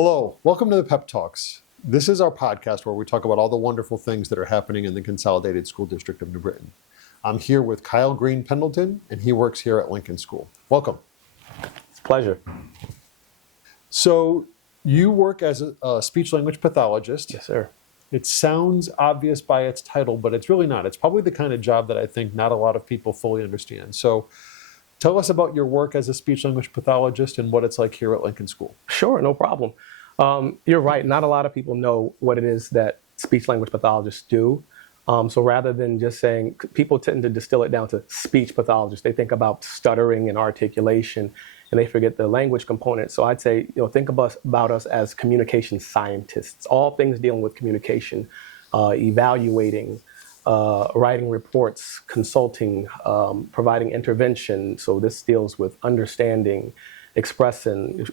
Hello, welcome to the PEP Talks. This is our podcast where we talk about all the wonderful things that are happening in the Consolidated School District of New Britain. I'm here with Kyle Greene-Pendleton, and he works here at Lincoln School. Welcome. It's a pleasure. So you work as a speech-language pathologist. Yes, sir. It sounds obvious by its title, but it's really not. It's probably the kind of job that I think not a lot of people fully understand. So tell us about your work as a speech-language pathologist and what it's like here at Lincoln School. Sure, no problem. You're right. Not a lot of people know what it is that speech-language pathologists do. So rather than just saying, people tend to distill it down to speech pathologists. They think about stuttering and articulation, and they forget the language component. So I'd say, think about us as communication scientists, all things dealing with communication, evaluating, writing reports, consulting, providing intervention. So this deals with understanding, expression,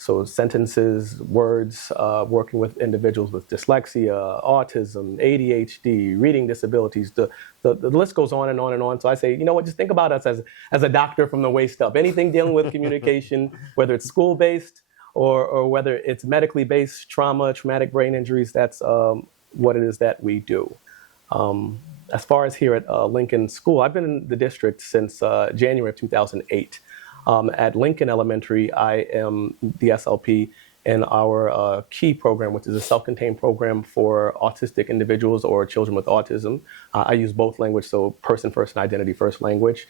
So sentences, words, working with individuals with dyslexia, autism, ADHD, reading disabilities. The list goes on and on and on. So I say, just think about us as a doctor from the waist up. Anything dealing with communication, whether it's school-based or whether it's medically based, trauma, traumatic brain injuries, that's what it is that we do. As far as here at Lincoln School, I've been in the district since January of 2008. At Lincoln Elementary, I am the SLP in our KEY program, which is a self-contained program for autistic individuals or children with autism. I use both language, so person first and identity first language.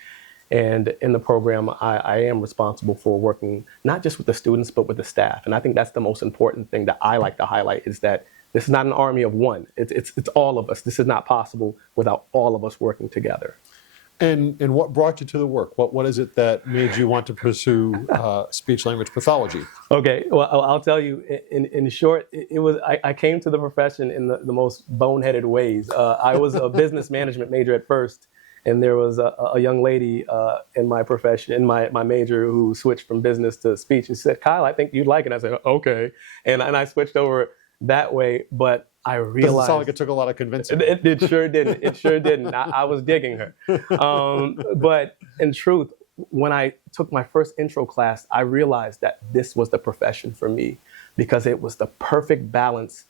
And in the program, I am responsible for working not just with the students, but with the staff. And I think that's the most important thing that I like to highlight is that this is not an army of one. It's all of us. This is not possible without all of us working together. And what brought you to the work? What is it that made you want to pursue speech-language pathology? Okay, well, I'll tell you, in short, it was I came to the profession in the most boneheaded ways. I was a business management major at first, and there was a young lady in my profession, in my major, who switched from business to speech. And she said, "Kyle, I think you'd like it." I said, "Okay," and I switched over that way, but I realized... Doesn't sound like it took a lot of convincing. It sure didn't. It sure didn't. I was digging her. But in truth, when I took my first intro class, I realized that this was the profession for me because it was the perfect balance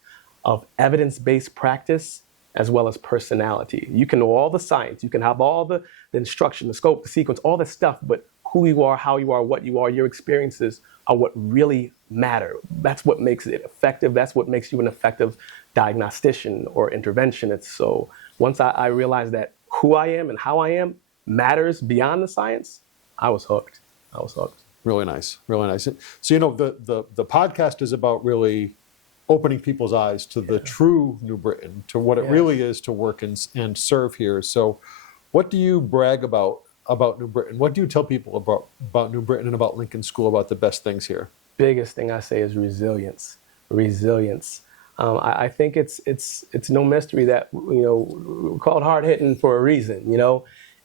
of evidence-based practice as well as personality. You can know all the science, you can have all the instruction, the scope, the sequence, all this stuff, but who you are, how you are, what you are, your experiences are what really matter. That's what makes it effective. That's what makes you an effective diagnostician or interventionist. So once I realized that who I am and how I am matters beyond the science, I was hooked. Really nice, really nice. So, the podcast is about really opening people's eyes to the true New Britain, to what it really is to work and serve here. So what do you brag about New Britain? What do you tell people about New Britain and about Lincoln School, about the best things here? Biggest thing I say is resilience. I think it's no mystery that, we're called hard hitting for a reason,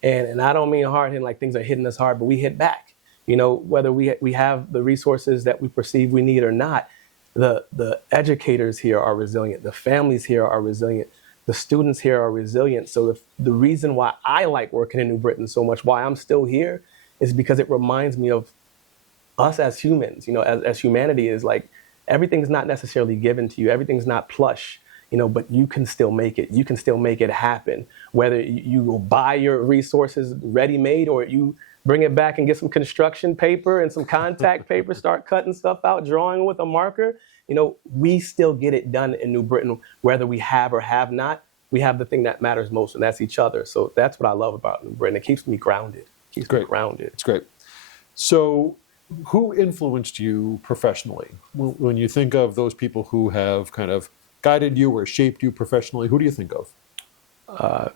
and I don't mean hard hitting like things are hitting us hard, but we hit back, whether we have the resources that we perceive we need or not. The educators here are resilient. The families here are resilient. The students here are resilient. So the reason why I like working in New Britain so much, why I'm still here, is because it reminds me of us as humans. As humanity is like, everything's not necessarily given to you. Everything's not plush, but you can still make it. You can still make it happen. Whether you buy your resources ready-made or you bring it back and get some construction paper and some contact paper, start cutting stuff out, drawing with a marker. We still get it done in New Britain, whether we have or have not. We have the thing that matters most, and that's each other. So that's what I love about New Britain. It keeps me grounded. It's great. So who influenced you professionally? When you think of those people who have kind of guided you or shaped you professionally, who do you think of?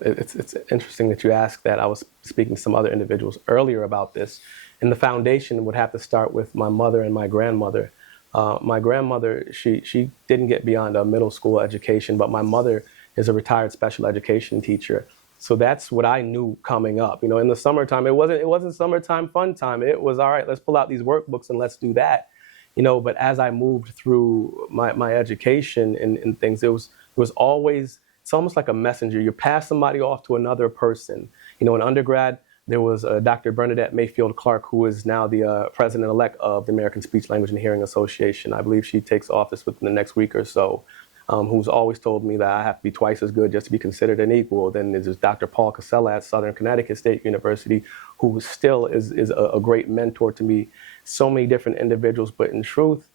It's interesting that you ask that. I was speaking to some other individuals earlier about this, and the foundation would have to start with my mother and my grandmother. My grandmother, she didn't get beyond a middle school education, but my mother is a retired special education teacher. So that's what I knew coming up. In the summertime, it wasn't summertime fun time. It was, all right, let's pull out these workbooks and let's do that. But as I moved through my education and things, it was always, it's almost like a messenger. You pass somebody off to another person. In undergrad, there was Dr. Bernadette Mayfield Clark, who is now the president-elect of the American Speech, Language, and Hearing Association. I believe she takes office within the next week or so, who's always told me that I have to be twice as good just to be considered an equal. Then there's Dr. Paul Casella at Southern Connecticut State University, who still is a great mentor to me. So many different individuals, but in truth,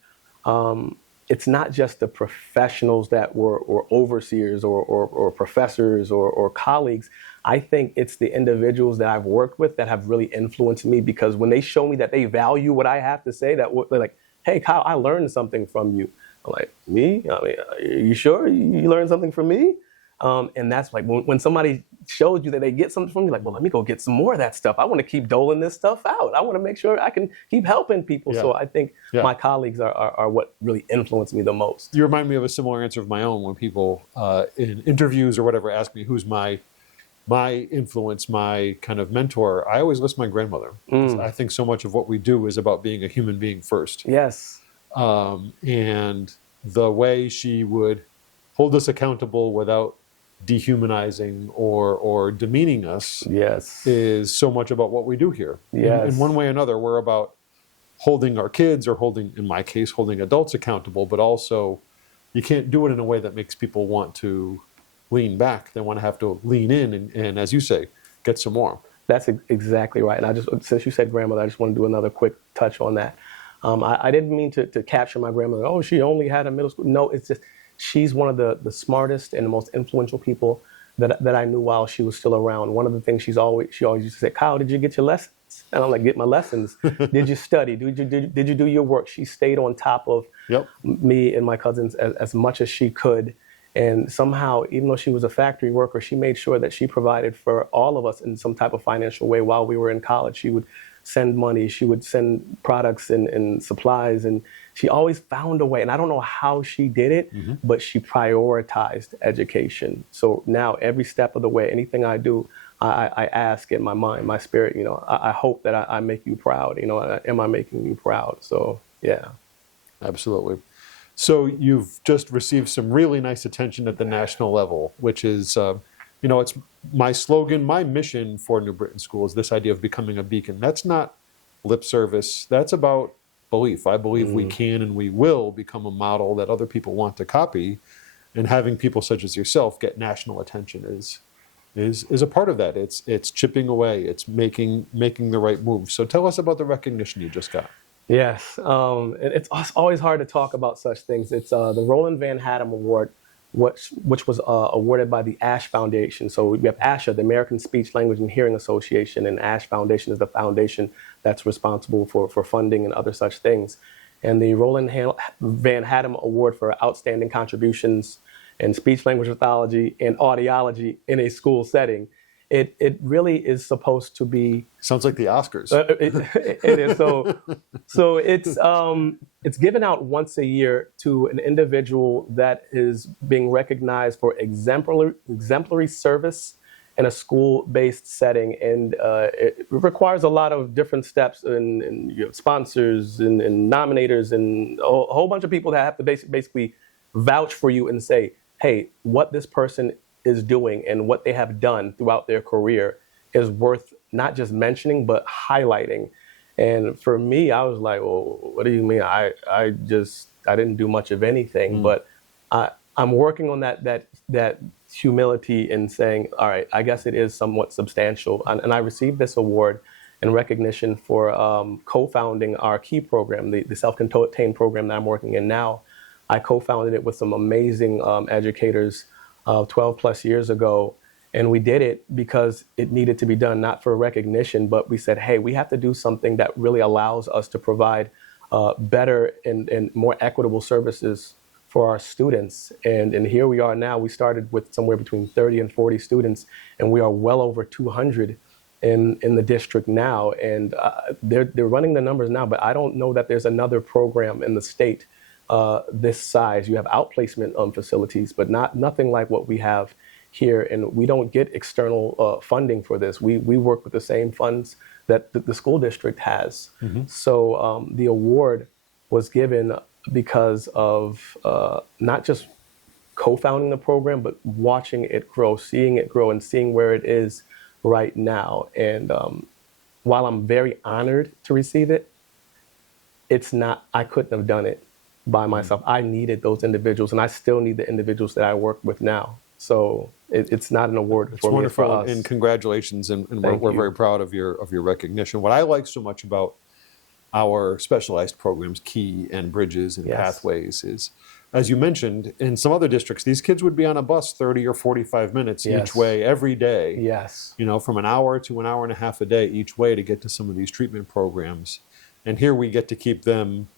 it's not just the professionals that were overseers or professors or colleagues. I think it's the individuals that I've worked with that have really influenced me, because when they show me that they value what I have to say, that they're like, hey, Kyle, I learned something from you. I'm like, me? I mean, are you sure you learned something from me? And that's like when somebody shows you that they get something from you, like, well, let me go get some more of that stuff. I want to keep doling this stuff out. I want to make sure I can keep helping people. Yeah. So I think my colleagues are what really influenced me the most. You remind me of a similar answer of my own when people in interviews or whatever ask me who's my influence, my kind of mentor. I always list my grandmother. I think so much of what we do is about being a human being first. Yes. And the way she would hold us accountable without dehumanizing or demeaning us is so much about what we do here. In one way or another, we're about holding our kids, or holding, in my case, holding adults accountable, but also you can't do it in a way that makes people want to lean back. They want to have to lean in and as you say, get some more. That's exactly right. And I just, since you said grandmother, I just want to do another quick touch on that. I didn't mean to capture my grandmother. Oh, she only had a middle school. No, it's just, she's one of the smartest and the most influential people that I knew while she was still around. One of the things she always used to say, Kyle, did you get your lessons? And I'm like, get my lessons. Did you study? Did you do your work? She stayed on top of me and my cousins as much as she could. And somehow, even though she was a factory worker, she made sure that she provided for all of us in some type of financial way while we were in college. She would send money, she would send products and supplies, and she always found a way. And I don't know how she did it, but she prioritized education. So now every step of the way, anything I do, I ask in my mind, my spirit, I hope that I make you proud. Am I making you proud? So, yeah. Absolutely. So you've just received some really nice attention at the national level, which is, it's my slogan, my mission for New Britain School is this idea of becoming a beacon. That's not lip service. That's about belief. I believe we can and we will become a model that other people want to copy, and having people such as yourself get national attention is a part of that. It's chipping away. It's making the right move. So tell us about the recognition you just got. Yes, it's always hard to talk about such things. It's the Roland Van Hatten Award, which was awarded by the ASH Foundation. So we have ASHA, the American Speech, Language, and Hearing Association, and ASH Foundation is the foundation that's responsible for funding and other such things. And the Roland Van Hatten Award for outstanding contributions in speech language pathology and audiology in a school setting. It really is supposed to be. Sounds like the Oscars. It is. So it's given out once a year to an individual that is being recognized for exemplary service in a school-based setting, and it requires a lot of different steps and sponsors and nominators and a whole bunch of people that have to basically vouch for you and say, hey, what this person is doing and what they have done throughout their career is worth not just mentioning, but highlighting. And for me, I was like, well, what do you mean? I didn't do much of anything, but I'm working on that humility and saying, all right, I guess it is somewhat substantial. And I received this award in recognition for co-founding our key program, the self-contained program that I'm working in now. I co-founded it with some amazing educators 12 plus years ago. And we did it because it needed to be done, not for recognition, but we said, hey, we have to do something that really allows us to provide better and more equitable services for our students. And here we are now. We started with somewhere between 30 and 40 students, and we are well over 200 in the district now. And they're running the numbers now, but I don't know that there's another program in the state this size. You have outplacement facilities, but nothing like what we have here. And we don't get external funding for this. We work with the same funds that the school district has. So the award was given because of not just co-founding the program, but watching it grow, seeing it grow, and seeing where it is right now. And while I'm very honored to receive it, I couldn't have done it by myself. I needed those individuals, and I still need the individuals that I work with now. So it's not an award It's for me, wonderful, it's for us. and congratulations, and we're you. very proud of your recognition. What I like so much about our specialized programs, Key and Bridges and Yes. Pathways, is, as you mentioned, in some other districts, these kids would be on a bus 30 or 45 minutes Yes. each way every day. Yes. You know, from an hour to an hour and a half a day each way to get to some of these treatment programs. And here we get to keep them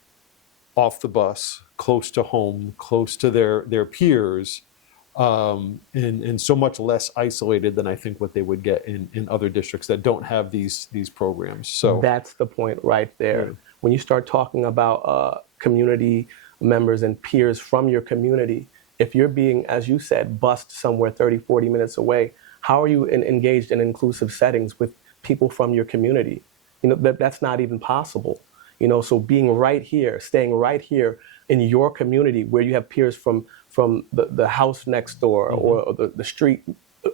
off the bus, close to home, close to their peers, and so much less isolated than I think what they would get in other districts that don't have these programs. So That's the point right there. Yeah. When you start talking about community members and peers from your community, if you're being, as you said, bused somewhere 30, 40 minutes away, how are you engaged in inclusive settings with people from your community? You know, that's not even possible. You know, so being right here, staying right here in your community where you have peers from the house next door or the street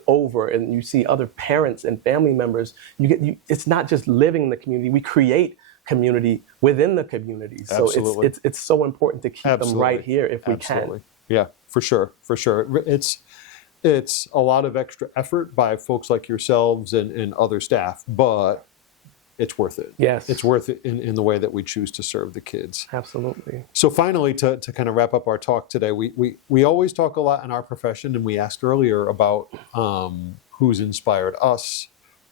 over, and you see other parents and family members, it's not just living in the community, we create community within the community. So Absolutely. it's so important to keep them right here if we Absolutely. can. Yeah, for sure. It's a lot of extra effort by folks like yourselves and other staff, but it's worth it. Yes. It's worth it in the way that we choose to serve the kids. Absolutely. So finally, to kind of wrap up our talk today, we always talk a lot in our profession, and we asked earlier about who's inspired us,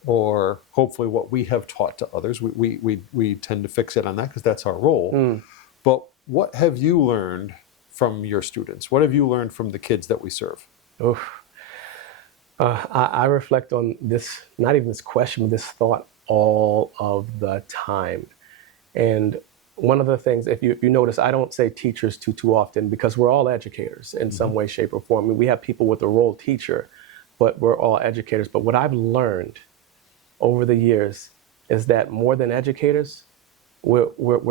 or hopefully what we have taught to others. We tend to fixate on that because that's our role. But what have you learned from your students? What have you learned from the kids that we serve? I reflect on this, not even this question, but this thought all of the time. And one of the things, if you notice, I don't say teachers too often because we're all educators in some way, shape, or form. I mean, we have people with the role teacher, but we're all educators. But what I've learned over the years is that more than educators, we're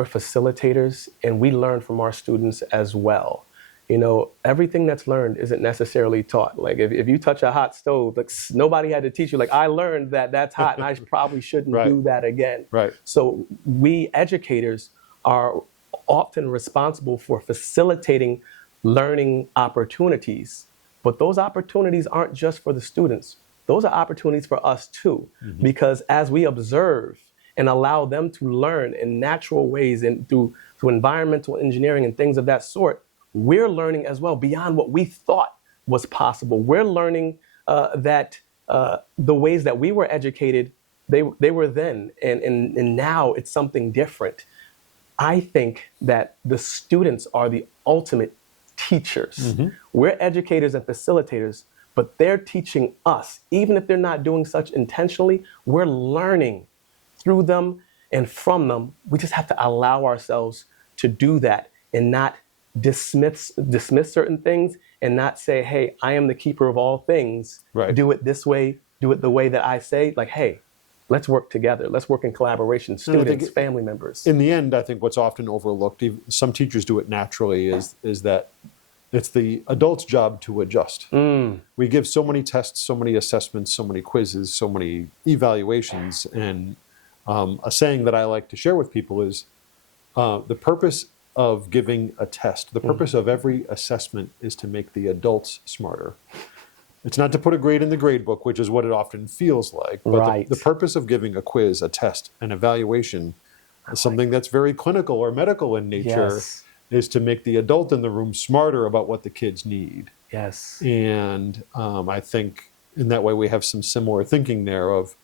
facilitators, and we learn from our students as well. You know, everything that's learned isn't necessarily taught. Like if you touch a hot stove, like nobody had to teach you, like I learned that that's hot and I probably shouldn't Right. do that again. Right. So we educators are often responsible for facilitating learning opportunities, but those opportunities aren't just for the students. Those are opportunities for us too, because as we observe and allow them to learn in natural ways and through environmental engineering and things of that sort, we're learning as well beyond what we thought was possible. We're learning that the ways that we were educated, they were then, and now it's something different. I think that the students are the ultimate teachers. We're educators and facilitators, but they're teaching us. Even if they're not doing such intentionally, we're learning through them and from them. We just have to allow ourselves to do that and not dismiss certain things and not say, hey, I am the keeper of all things. Right. Do it this way, do it the way that I say. Like, hey, let's work together. Let's work in collaboration. Students, family members. In the end, I think what's often overlooked, some teachers do it naturally, is that it's the adult's job to adjust. We give so many tests, so many assessments, so many quizzes, so many evaluations. And a saying that I like to share with people is the purpose of giving a test, the purpose of every assessment is to make the adults smarter. It's not to put a grade in the grade book, which is what it often feels like. But Right. the purpose of giving a quiz, a test, an evaluation, something that's very clinical or medical in nature, Yes. is to make the adult in the room smarter about what the kids need. Yes. And I think in that way we have some similar thinking there of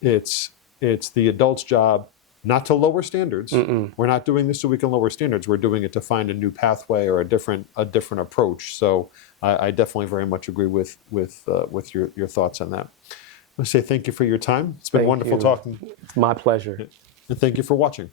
it's the adult's job not to lower standards. We're not doing this so we can lower standards. We're doing it to find a new pathway or a different approach. So I definitely very much agree with your thoughts on that. I want to say thank you for your time. It's been Thank wonderful you. talking. It's my pleasure. And thank you for watching.